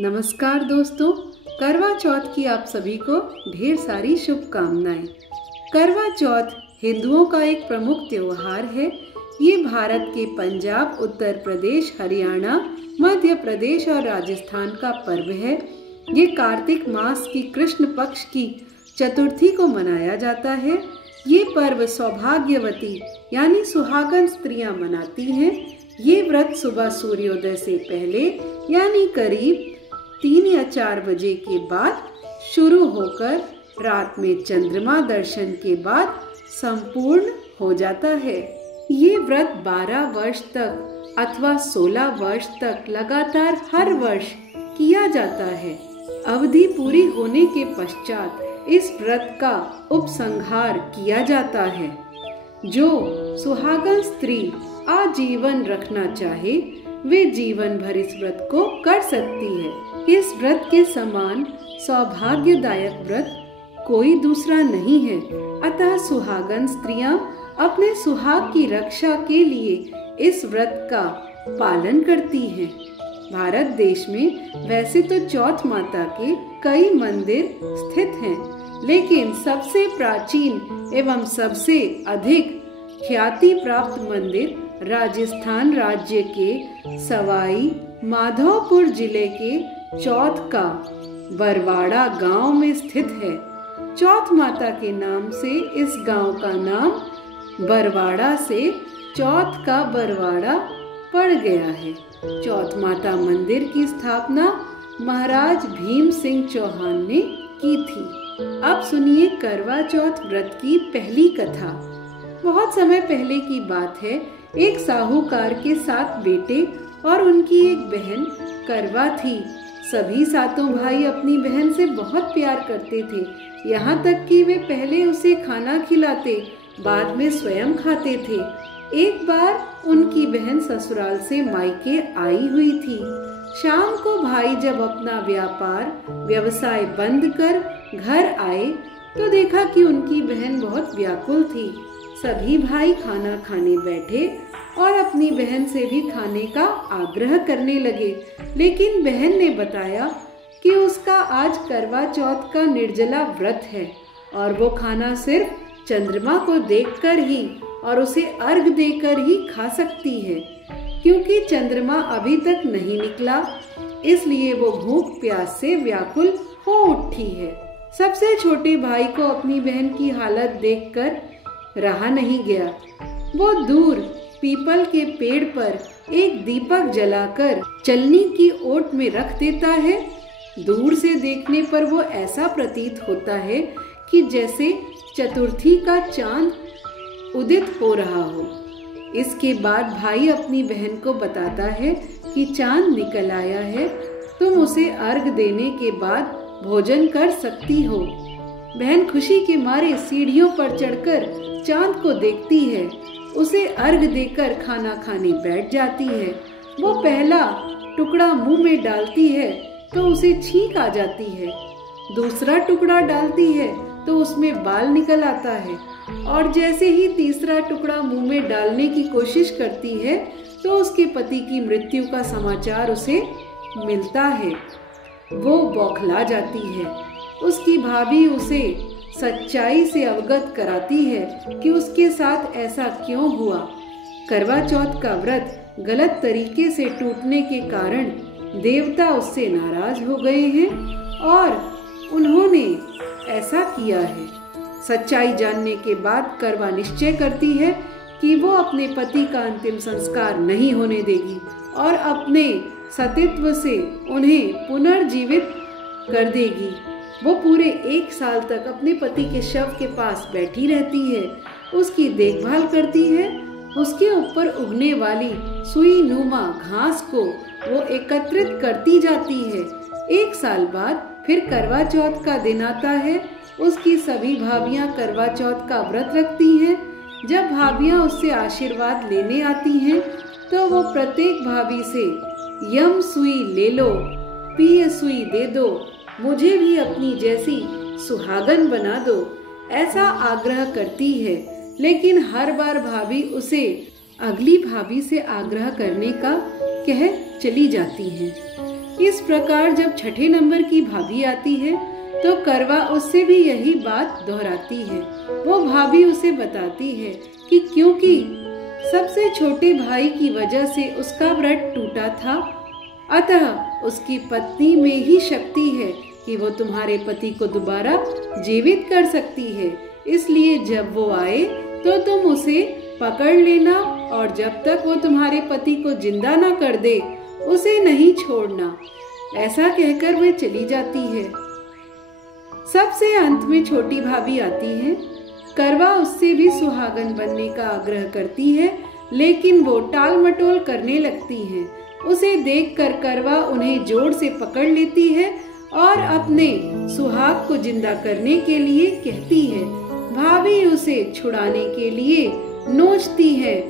नमस्कार दोस्तों, करवा चौथ की आप सभी को ढेर सारी शुभकामनाएं। करवा चौथ हिंदुओं का एक प्रमुख त्योहार है। ये भारत के पंजाब, उत्तर प्रदेश, हरियाणा, मध्य प्रदेश और राजस्थान का पर्व है। ये कार्तिक मास की कृष्ण पक्ष की चतुर्थी को मनाया जाता है। ये पर्व सौभाग्यवती यानी सुहागन स्त्रियां मनाती हैं। ये व्रत सुबह सूर्योदय से पहले यानी करीब 3 या 4 बजे के बाद शुरू होकर रात में चंद्रमा दर्शन के बाद संपूर्ण हो जाता है। ये व्रत 12 वर्ष तक अथवा 16 वर्ष तक लगातार हर वर्ष किया जाता है। अवधि पूरी होने के पश्चात इस व्रत का उपसंहार किया जाता है। जो सुहागन स्त्री आजीवन रखना चाहे वे जीवन भर इस व्रत को कर सकती है। इस व्रत के समान सौभाग्यदायक व्रत कोई दूसरा नहीं है। अतः सुहागन स्त्रियां अपने सुहाग की रक्षा के लिए इस व्रत का पालन करती हैं। भारत देश में वैसे तो चौथ माता के कई मंदिर स्थित हैं, लेकिन सबसे प्राचीन एवं सबसे अधिक ख्याति प्राप्त मंदिर राजस्थान राज्य के सवाई माधोपुर जिले के चौथ का बरवाड़ा गांव में स्थित है। चौथ माता के नाम से इस गांव का नाम बरवाड़ा से चौथ का बरवाड़ा पड़ गया है। चौथ माता मंदिर की स्थापना महाराज भीम सिंह चौहान ने की थी। अब सुनिए करवा चौथ व्रत की पहली कथा। बहुत समय पहले की बात है। एक साहूकार के 7 बेटे और उनकी एक बहन करवा थी। सभी 7 भाई अपनी बहन से बहुत प्यार करते थे, यहाँ तक कि वे पहले उसे खाना खिलाते, बाद में स्वयं खाते थे। एक बार उनकी बहन ससुराल से मायके आई हुई थी। शाम को भाई जब अपना व्यवसाय बंद कर घर आए तो देखा कि उनकी बहन बहुत व्याकुल थी। सभी भाई खाना खाने बैठे और अपनी बहन से भी खाने का आग्रह करने लगे, लेकिन बहन ने बताया कि उसका आज करवा चौथ का निर्जला व्रत है और वो खाना सिर्फ चंद्रमा को देखकर ही और उसे अर्घ देकर ही खा सकती है, क्योंकि चंद्रमा अभी तक नहीं निकला, इसलिए वो भूख प्यास से व्याकुल हो उठी है। सबसे छोटे भाई को अपनी बहन की हालत देखकर रहा नहीं गया। वो दूर पीपल के पेड़ पर एक दीपक जलाकर चलनी की ओट में रख देता है। दूर से देखने पर वो ऐसा प्रतीत होता है कि जैसे चतुर्थी का चांद उदित हो रहा हो। इसके बाद भाई अपनी बहन को बताता है कि चांद निकल आया है, तुम उसे अर्घ देने के बाद भोजन कर सकती हो। बहन खुशी के मारे सीढ़ियों पर चढ़कर चांद को देखती है, उसे अर्घ देकर खाना खाने बैठ जाती है। वो पहला टुकड़ा मुंह में डालती है तो उसे छींक आ जाती है, दूसरा टुकड़ा डालती है तो उसमें बाल निकल आता है, और जैसे ही तीसरा टुकड़ा मुंह में डालने की कोशिश करती है तो उसके पति की मृत्यु का समाचार उसे मिलता है। वो बौखला जाती है। उसकी भाभी उसे सच्चाई से अवगत कराती है कि उसके साथ ऐसा क्यों हुआ। करवा चौथ का व्रत गलत तरीके से टूटने के कारण देवता उससे नाराज हो गए हैं और उन्होंने ऐसा किया है। सच्चाई जानने के बाद करवा निश्चय करती है कि वो अपने पति का अंतिम संस्कार नहीं होने देगी और अपने सतीत्व से उन्हें पुनर्जीवित कर देगी। वो पूरे 1 साल तक अपने पति के शव के पास बैठी रहती है, उसकी देखभाल करती है। उसके ऊपर उगने वाली सुई नुमा घास को वो एकत्रित करती जाती है। 1 साल बाद फिर करवा चौथ का दिन आता है। उसकी सभी भाभियां करवा चौथ का व्रत रखती हैं। जब भाभियां उससे आशीर्वाद लेने आती हैं तो वो प्रत्येक भाभी से यम सुई ले लो, पिय सुई दे दो, मुझे भी अपनी जैसी सुहागन बना दो, ऐसा आग्रह करती है। लेकिन हर बार भाभी उसे अगली भाभी से आग्रह करने का कह चली जाती हैं। इस प्रकार जब छठे नंबर की भाभी आती है तो करवा उससे भी यही बात दोहराती है। वो भाभी उसे बताती है कि क्योंकि सबसे छोटे भाई की वजह से उसका व्रत टूटा था, अतः उसकी पत्नी में ही शक्ति है कि वो तुम्हारे पति को दोबारा जीवित कर सकती है। इसलिए जब वो आए तो तुम उसे पकड़ लेना और जब तक वो तुम्हारे पति को जिंदा ना कर दे उसे नहीं छोड़ना। ऐसा कहकर वे चली जाती है। सबसे अंत में छोटी भाभी आती है। करवा उससे भी सुहागन बनने का आग्रह करती है, लेकिन वो टाल मटोल करने लगती है। उसे देखकर करवा उन्हें जोर से पकड़ लेती है और अपने सुहाग को जिंदा करने के लिए कहती है। भाभी उसे छुड़ाने के लिए नोचती है,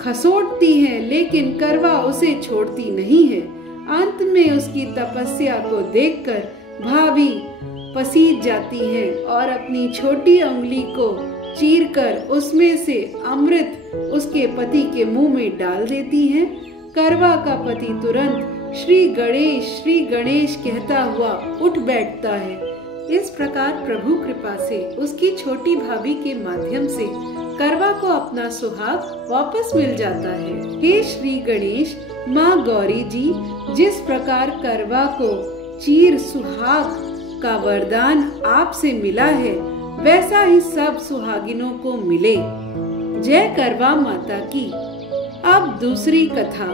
खसोटती है, लेकिन करवा उसे छोड़ती नहीं है। अंत में उसकी तपस्या को देखकर भाभी पसीज जाती है और अपनी छोटी उंगली को चीरकर उसमें से अमृत उसके पति के मुंह में डाल देती है। करवा का पति तुरंत श्री गणेश कहता हुआ उठ बैठता है। इस प्रकार प्रभु कृपा से उसकी छोटी भाभी के माध्यम से करवा को अपना सुहाग वापस मिल जाता है। हे श्री गणेश, माँ गौरी जी, जिस प्रकार करवा को चीर सुहाग का वरदान आपसे मिला है, वैसा ही सब सुहागिनों को मिले। जय करवा माता की। अब दूसरी कथा।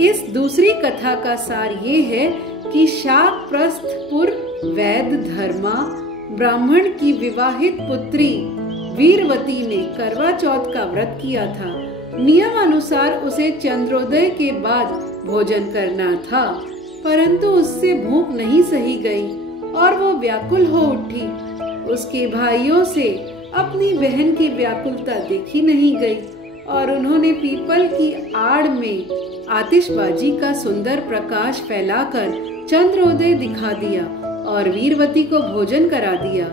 इस दूसरी कथा का सार ये है कि शाकप्रस्थपुर वैद्य धर्मा ब्राह्मण की विवाहित पुत्री वीरवती ने करवा चौथ का व्रत किया था। नियम अनुसार उसे चंद्रोदय के बाद भोजन करना था, परंतु उससे भूख नहीं सही गई और वो व्याकुल हो उठी। उसके भाइयों से अपनी बहन की व्याकुलता देखी नहीं गई और उन्होंने पीपल की आड़ में आतिशबाजी का सुंदर प्रकाश फैलाकर चंद्रोदय दिखा दिया और वीरवती को भोजन करा दिया।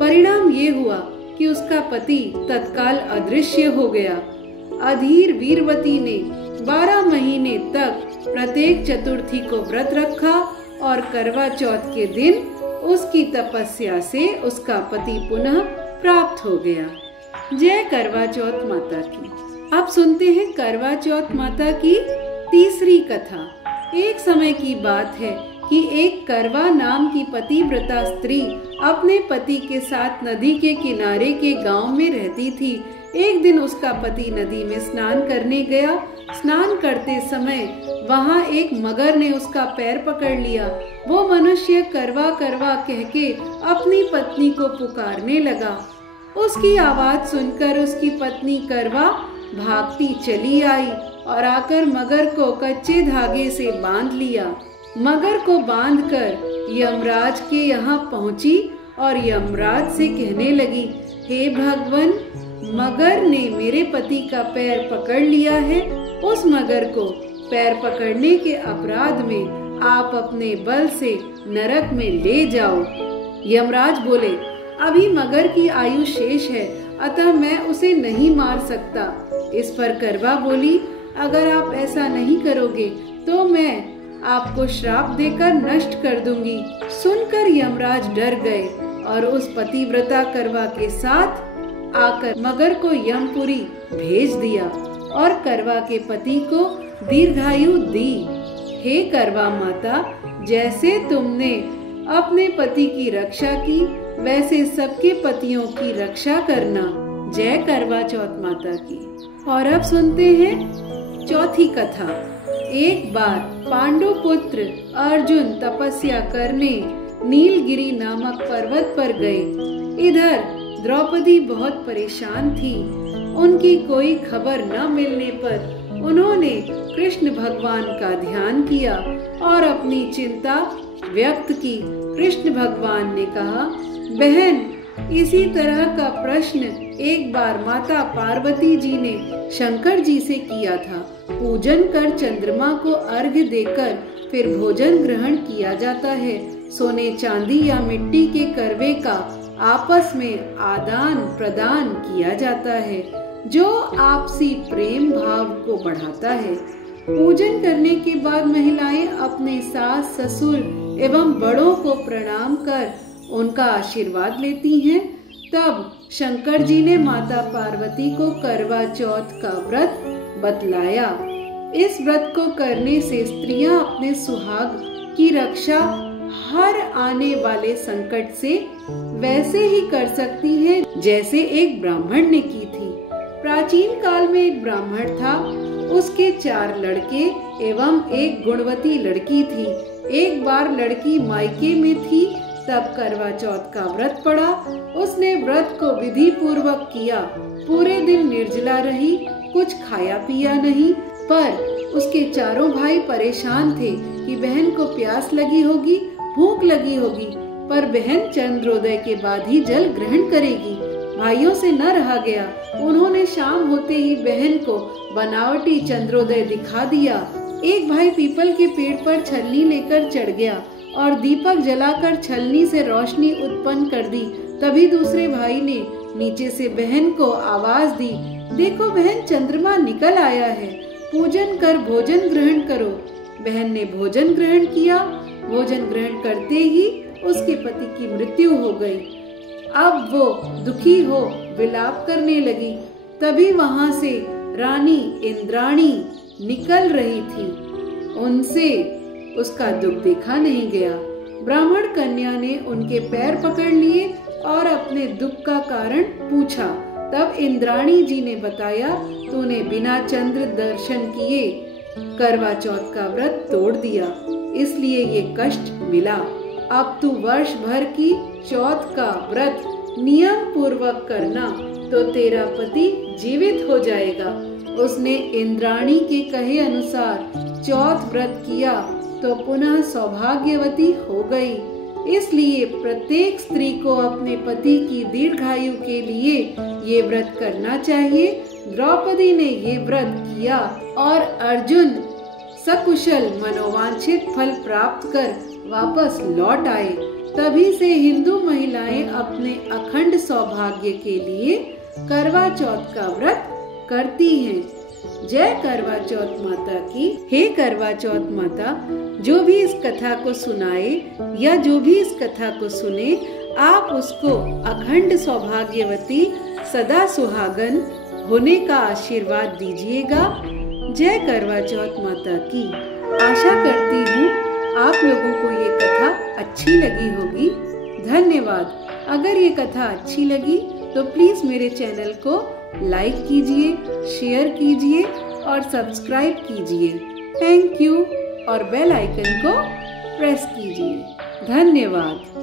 परिणाम ये हुआ कि उसका पति तत्काल अदृश्य हो गया। अधीर वीरवती ने 12 महीने तक प्रत्येक चतुर्थी को व्रत रखा और करवा चौथ के दिन उसकी तपस्या से उसका पति पुनः प्राप्त हो गया। जय करवा चौथ माता की। अब सुनते हैं करवा चौथ माता की तीसरी कथा। एक समय की बात है कि एक करवा नाम की पतिव्रता स्त्री अपने पति के साथ नदी के किनारे के गांव में रहती थी। एक दिन उसका पति नदी में स्नान करने गया। स्नान करते समय वहां एक मगर ने उसका पैर पकड़ लिया। वो मनुष्य करवा करवा कह के अपनी पत्नी को पुकारने लगा। उसकी आवाज सुनकर उसकी पत्नी करवा भागती चली आई और आकर मगर को कच्चे धागे से बांध लिया। मगर को बांधकर यमराज के यहाँ पहुंची और यमराज से कहने लगी, हे भगवान, मगर ने मेरे पति का पैर पकड़ लिया है। उस मगर को पैर पकड़ने के अपराध में आप अपने बल से नरक में ले जाओ। यमराज बोले, अभी मगर की आयु शेष है, अतः मैं उसे नहीं मार सकता। इस पर करवा बोली, अगर आप ऐसा नहीं करोगे तो मैं आपको श्राप देकर नष्ट कर दूंगी। सुनकर यमराज डर गए और उस पतिव्रता करवा के साथ आकर मगर को यमपुरी भेज दिया और करवा के पति को दीर्घायु दी। हे करवा माता, जैसे तुमने अपने पति की रक्षा की, वैसे सबके पतियों की रक्षा करना। जय करवा चौथ माता की। और अब सुनते हैं चौथी कथा। एक बार पांडु पुत्र अर्जुन तपस्या करने नीलगिरी नामक पर्वत पर गए। इधर द्रौपदी बहुत परेशान थी। उनकी कोई खबर न मिलने पर उन्होंने कृष्ण भगवान का ध्यान किया और अपनी चिंता व्यक्त की। कृष्ण भगवान ने कहा, बहन, इसी तरह का प्रश्न एक बार माता पार्वती जी ने शंकर जी से किया था। पूजन कर चंद्रमा को अर्घ्य देकर फिर भोजन ग्रहण किया जाता है। सोने चांदी या मिट्टी के करवे का आपस में आदान प्रदान किया जाता है, जो आपसी प्रेम भाव को बढ़ाता है। पूजन करने के बाद महिलाएं अपने सास ससुर एवं बड़ों को प्रणाम कर उनका आशीर्वाद लेती हैं। तब शंकर जी ने माता पार्वती को करवा चौथ का व्रत बतलाया। इस व्रत को करने से स्त्रियां अपने सुहाग की रक्षा हर आने वाले संकट से वैसे ही कर सकती हैं जैसे एक ब्राह्मण ने की थी। प्राचीन काल में एक ब्राह्मण था, उसके 4 लड़के एवं एक गुणवती लड़की थी। एक बार लड़की मायके में थी, तब करवा चौथ का व्रत पड़ा। उसने व्रत को विधि पूर्वक किया, पूरे दिन निर्जला रही, कुछ खाया पिया नहीं। पर उसके चारों भाई परेशान थे कि बहन को प्यास लगी होगी, भूख लगी होगी, पर बहन चंद्रोदय के बाद ही जल ग्रहण करेगी। भाइयों से न रहा गया, उन्होंने शाम होते ही बहन को बनावटी चंद्रोदय दिखा दिया। एक भाई पीपल के पेड़ पर छलनी लेकर चढ़ गया और दीपक जलाकर छलनी से रोशनी उत्पन्न कर दी। तभी दूसरे भाई ने नीचे से बहन को आवाज दी, देखो बहन, चंद्रमा निकल आया है, पूजन कर भोजन ग्रहण करो। बहन ने भोजन ग्रहण किया। भोजन ग्रहण करते ही उसके पति की मृत्यु हो गई। अब वो दुखी हो विलाप करने लगी। तभी वहां से रानी इंद्राणी निकल रही थी। उनसे उसका दुख देखा नहीं गया। ब्राह्मण कन्या ने उनके पैर पकड़ लिए और अपने दुख का कारण पूछा। तब इंद्राणी जी ने बताया, तूने बिना चंद्र दर्शन किए करवा चौथ का व्रत तोड़ दिया, इसलिए ये कष्ट मिला। अब तू वर्ष भर की चौथ का व्रत नियम पूर्वक करना तो तेरा पति जीवित हो जाएगा। उसने इंद्राणी के कहे अनुसार चौथ व्रत किया तो पुनः सौभाग्यवती हो गई। इसलिए प्रत्येक स्त्री को अपने पति की दीर्घायु के लिए ये व्रत करना चाहिए। द्रौपदी ने ये व्रत किया और अर्जुन सकुशल मनोवांछित फल प्राप्त कर वापस लौट आए। तभी से हिंदू महिलाएं अपने अखंड सौभाग्य के लिए करवा चौथ का व्रत करती हैं। जय करवा चौथ माता की। हे करवा चौथ माता, जो भी इस कथा को सुनाए या जो भी इस कथा को सुने, आप उसको अखंड सौभाग्यवती सदा सुहागन होने का आशीर्वाद दीजिएगा। जय करवा चौथ माता की। आशा करती हूँ आप लोगों को ये कथा अच्छी लगी होगी। धन्यवाद। अगर ये कथा अच्छी लगी तो प्लीज मेरे चैनल को लाइक कीजिए, शेयर कीजिए और सब्सक्राइब कीजिए। थैंक यू और बेल आइकन को प्रेस कीजिए। धन्यवाद।